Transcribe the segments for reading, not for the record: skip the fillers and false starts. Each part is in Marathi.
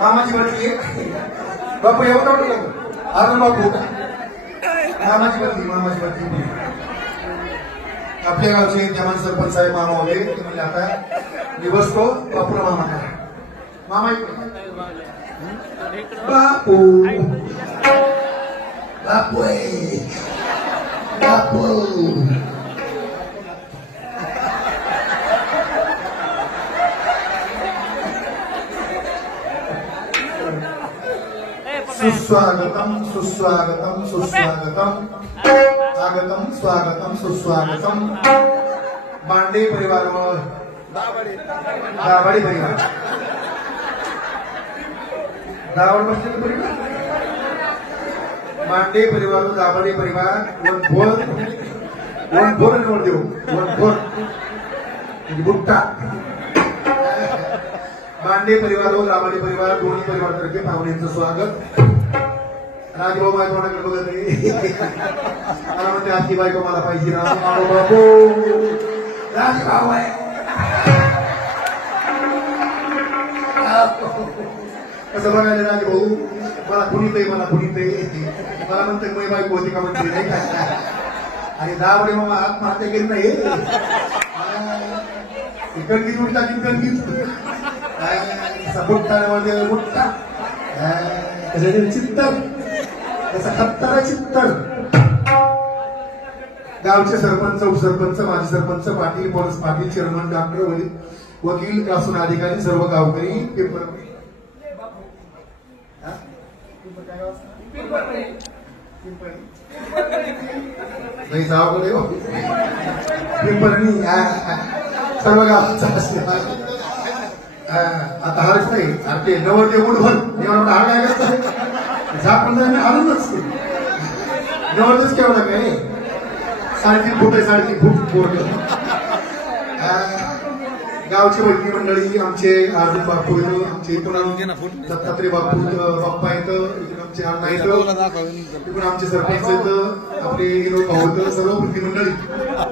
मामाची बदली बापू एवढं अरे बापू मामाची बदली आपल्या गावचे विद्यमान सरपंच साहेब मामा होते ते म्हणजे आता मी बसतो बापूला मामा मामा बापू बापू बापू सुस्वागतम सुस्वागतम सुस्वागतम आगतम स्वागतम सुस्वागतम बांडे परिवार दाभाडे परिवार दाभाड बसले परिवार मांडे परिवार दाभाडे परिवार वन फोर नोट देऊ वन फोर बुट्टा मांडे परिवार व दाभाडे परिवार दोन्ही परिवारातर्फे पाहुण्यांचं स्वागत राजभाऊ बाय कोणाकडे बघत नाही मला म्हणते आजची बायको मला पाहिजे ना बाबू राजभाऊ आहे कसं बघायला राजभाऊ मला कुणीतही मला म्हणते मी बायको होती का म्हणते नाही का आणि दाभाडे मामा आत्महत्या केली नाही कणगीत उठता की कणगीत बुट्टा बुट्टा चित्तर खत्तर चित्तर गावचे सरपंच उपसरपंच माजी सरपंच पाटील पोरस पाटील चेअरमन डॉक्टर वकील पासून अधिकारी सर्व गावकरी पेपर पिंपळणी सर्व गावचा आता हारच नाही ते नवरते उठभर हा काय करत झापण हारून नसते नवरच केवढा काय 3.5 फूट आहे 3.5 फूट बोर्ड गावची वैद्य मंडळी आमचे अर्जुन बापू येतो आमचे दत्तात्रय बापू बाप्पा येतं इकडून आमचे अण्णा येतं इकडून आमचे सरपंच येतं आपले विनोद भाऊ येतं सर्व वृत्ती मंडळी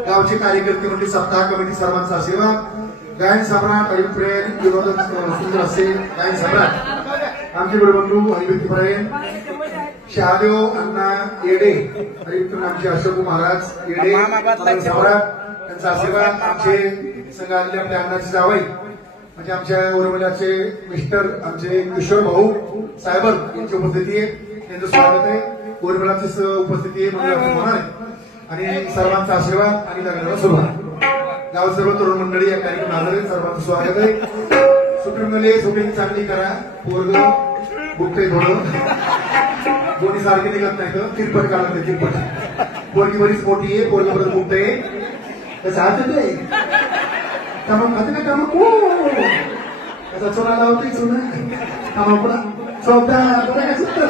गावचे कार्यकर्ते मंडळी सप्ताह कमिटी सर्वांचा आशीर्वाद गायन सम्राट हरिप्रेम विनोद सुंदर असे गायन सम्राट आमचे गुरुबंधू हरिभक्तीपरायण शहादेव अण्णा येडे आणि आमचे अशोक महाराज येडे त्यांचा आशीर्वाद आमचे संघातले आपल्या अण्णाचे जावई म्हणजे आमच्या उरवल्याचे मिस्टर आमचे किशोर भाऊ साहेबर यांची उपस्थिती आहे. त्यांचं स्वागत आहे. उरवल्याची उपस्थिती आहे म्हणजे होणार आहे आणि सर्वांचा आशीर्वाद आणि लग्नाला सुरुवात. गाव सर्व तरुण मंडळी या कार्यक्रम हजर आहेत. सर्वांचं स्वागत आहे. शूटिंग चांगली करा. पोरग बुकते थोडं कोणी सारखे निघत नाही तर तिरपट काढत नाही. तिरपट पोरगी बरीच मोठी आहे. पोरग बरं बुकते त्याचा हात येते कामा खाते ना कामा त्याचा चोरा लावते चुना कामा पुन्हा चौदा काय सुद्धा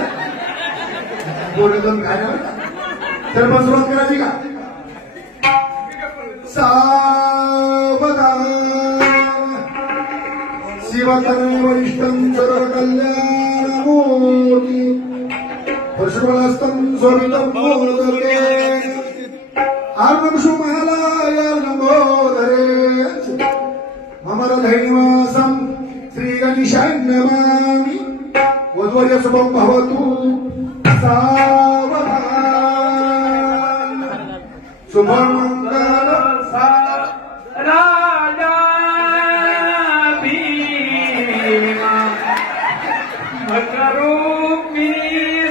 पोरग दोन खाण्यावर तर मग सुरुवात करायची का. सावधान शिवतनय वरिष्ठं सर्व कल्याणमूर्ति हर्षवर्धनं स्वमितं मोदके आर्णवशुमालाय नमोदरे मम हृदयनिवासं श्रीगणेशाय नमामि वधूवर्य शुभं भवतु सावधान शुभं मंगलं राजा भीमा मकरूपी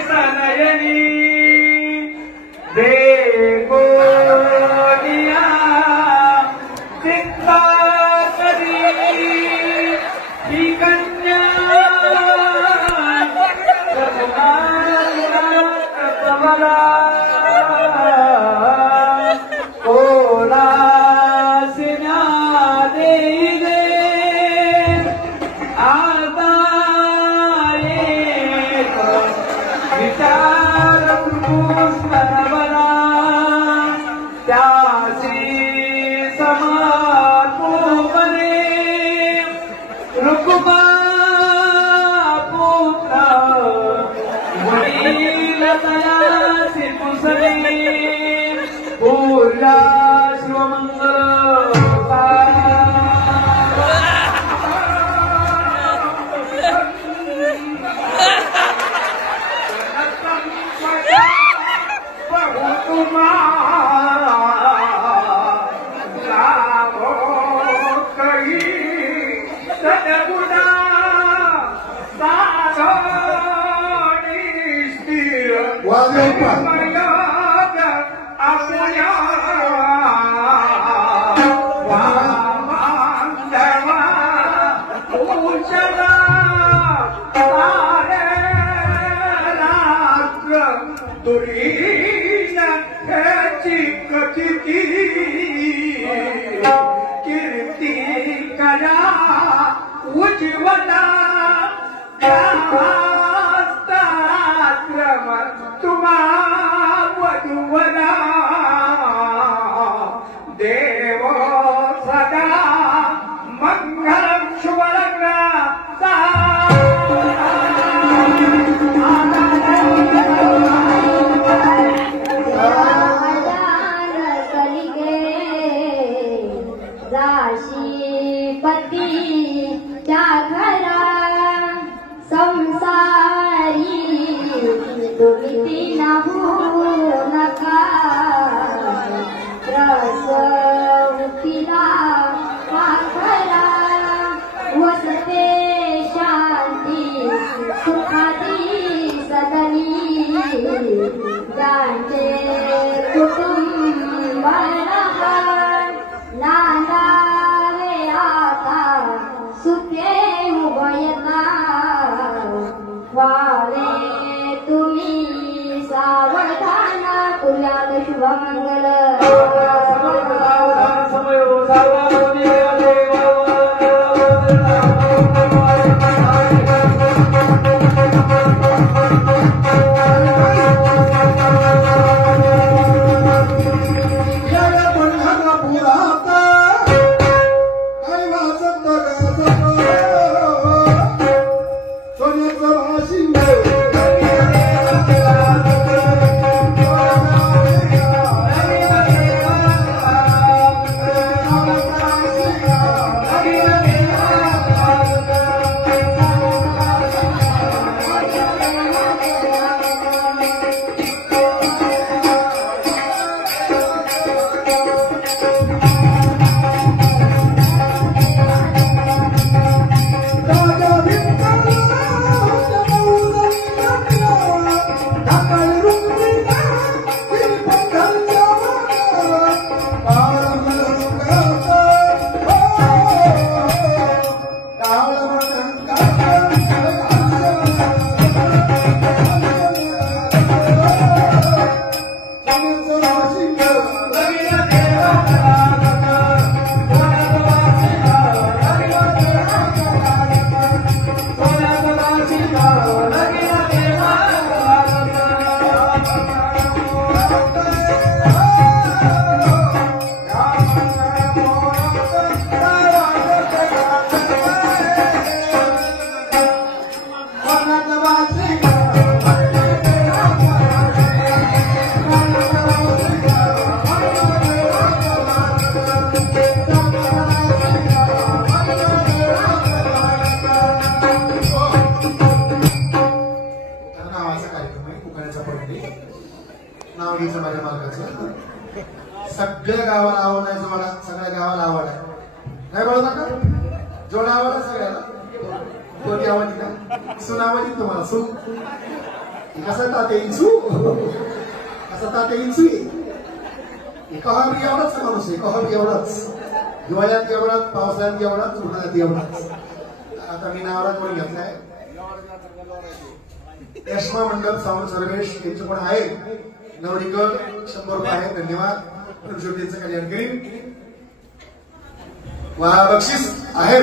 सनयनी देखो दिया चित्ता करी ही कन्या कमला कुटुंब नांदावे आता सगळ्या गावाला आवड आहे जोडा, सगळ्या गावाला आवड आहे. नाही बोलता का? जोडा आवड आहे सगळ्याला. कोणी आवडली का? सून आवडली तुम्हाला? सून कसं ताते इंचू, कसं ताते इंचू कहावी एवढाच माणूस आहे. कहावी एवढाच, हिवाळ्यात एवढाच, पावसाळ्यात एवढाच, उन्हाळ्यात एवढाच. आता मी नावाला कोण घेतलाय यशमा मंडप सावंत सर्वेश यांचे पण आहे. नवरीकर 100 रुपये आहे. धन्यवाद. ज्योतीचं कल्याण करीन. वा बक्षीस आहे.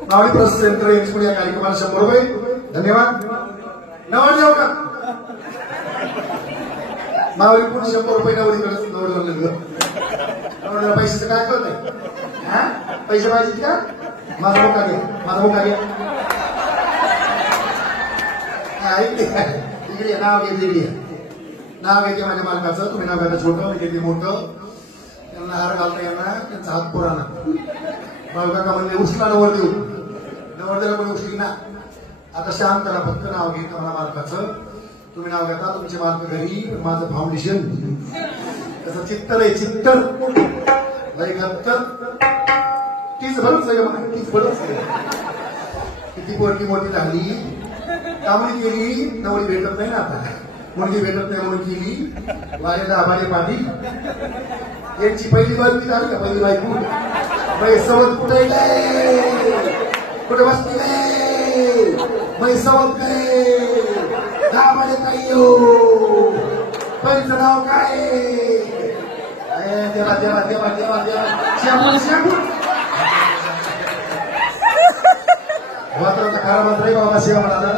नावडी प्रेस सेंटर यांचे पण या कार्यक्रमाला 100 रुपये. धन्यवाद. नवरी का नावडी पण 100 रुपये नवरीकडे. नवरीला पैशाचं काय कळत नाही. पैसे पाहिजे का? माझा मोका घ्या, माझा मोका घ्या. इकडे नाव घेतले, इकडे नाव घेते माझ्या मालकाचं. तुम्ही नाव घ्यायला छोटं, मी घेते मोठं. त्यांना हार घालता येणार, त्यांचा हात पुराणा. मालकाका म्हणजे उचला नवर देऊ, नवरदेला पण उचली ना. आता शांत करा, फक्त नाव घेत मला मालकाचं. तुम्ही नाव घेता, तुमचे मालक घरी. माझं फाउंडेशन त्याचं चित्तर आहे, चित्तर लय घत्तर. तीच भरच आहे म्हणा, तीच भरच आहे. किती पोरगी मोठी झाली, कामणी केली, नवरी भेटत नाही ना आता. मुलगी भेटत नाही म्हणून केली वाऱ्याला आभारी पाटील. यांची पहिली बायको झाली का? पहिली बायको सवत कुठे कुठे बसली मै सवत काय दाबाडे काही पहिलं नाव काय? देवा देवा देवा देवा देवा श्यामून श्यामून वातावरण खराब होत रे बाबा. शिवा म्हणाला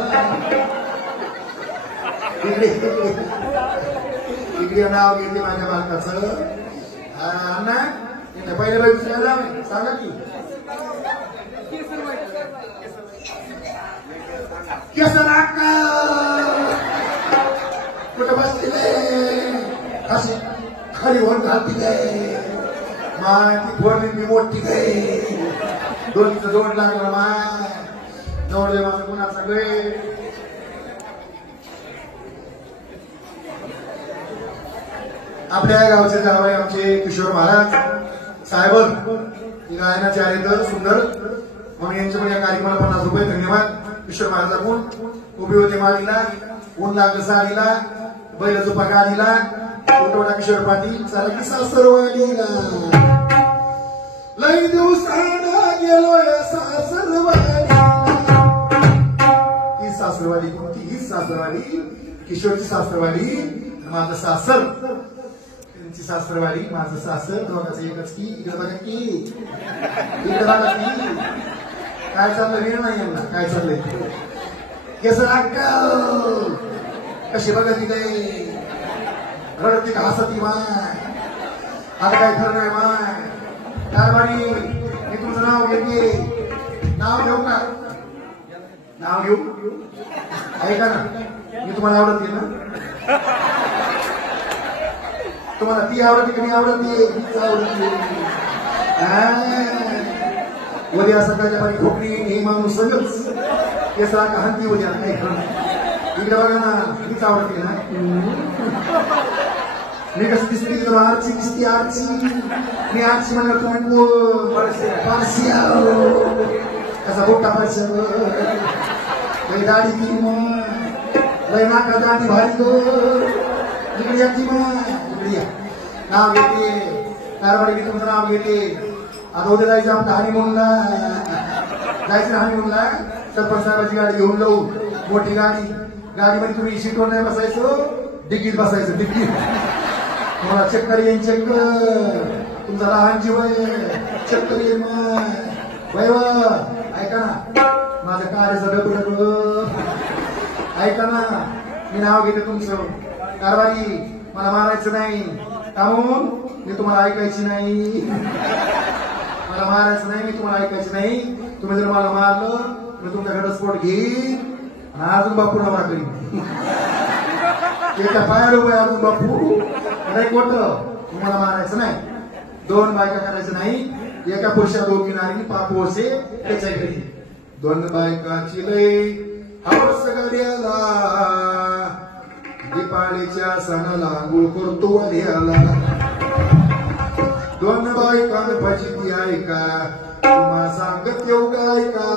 इकडे नाव घेतले माझ्या मालकाचं. अण्णा पहिल्या बाईचं नाव आहे, सांगा की. केसर अक्का कुठं बसले अशी खरी होऊन घालती काय? माय ती फोडली मी मोठी काय? दोन्हीचं जोड लागलं माय. जोडले माझं कुणाचा गे. आपल्या गावचे जावई आमचे किशोर महाराज साहेब गायनाचे आहेत सुंदर म्हणून यांच्या पण या कार्यक्रमाला 50 रुपये. धन्यवाद. किशोर महाराजांकडून उभी होते मालीला, ऊन लागलं साडीला, बैल झोपा गाडीला. उठवला किशोर पाटील चाला की सासरवाडीला. लई दिवसानं गेलोय सासरवाडी. ही सासरवाडी कोणती? ही सासरवाडी किशोरची सासरवाडी. माझं सासर त्यांची सासरवाडी, माझं सासर. दोघांचं एकच की. इकडे बघा की, इकडे बघा की. काय चाललं रे नाही यांना? काय चाललंय? केसर अक्का कशी बघती काय? रडती का हसती माय? आता काय खरं नाही माय. कारभारी मी तुमचं नाव घेते. नाव घेऊ का? नाव घेऊ? ऐका ना, मी तुम्हाला आवडते ना? तुम्हाला ती आवडते की मी आवडते? हीच आवडते. उद्या सकाळच्या पाणी खोकली हे माणूस सगळंच केसरा का हंती उद्या नाही. इकडे बघा ना, हीच आवडते ना? मी कसं दिसते तुला आरची दिसते आरची मी आरची म्हणलं तुम्ही कोण पारसिया कसा मोठा पारसिया लय दाढी केली मग लय नाका दाढी भारी गो इकडे या की मग इकडे या नाव घेते कारवाडी मी तुमचं नाव घेते आता उद्या जायचं आपल्या हनीमूनला जायचं हनीमूनला सरपंच साहेबाची गाडी घेऊन जाऊ मोठी गाडीमध्ये तुम्ही सीटवर नाही बसायचं डिग्गीत बसायचं डिग्गीत मला चक्कर येईन चक्कर तुमचा लहान जीव आहे चक्कर येईन मग वैव ऐका ना माझं कार्याचं डबल ऐका ना मी नाव घेते तुमचं कारवाई मला मारायचं नाही कामून मी तुम्हाला ऐकायची नाही मला मारायचं नाही मी तुम्हाला ऐकायचं नाही तुम्ही जर मला मारलं मी तुमचा घटस्फोट घेईन आणि अजून बापू नावा करीन त्याच्या पायाला उभे अजून बापू नाही कोट तुम्हाला मारायचं नाही दोन बायका करायचं नाही एका पुरुषा दोन किनारी पाप असे त्याच्या घरी दोन बायकाची लय हवस गड्याला दिपाळीच्या सणाला गुळ करतो वड्याला दोन बायकान फजिती ऐका तुम्हा सांगत येऊ गायका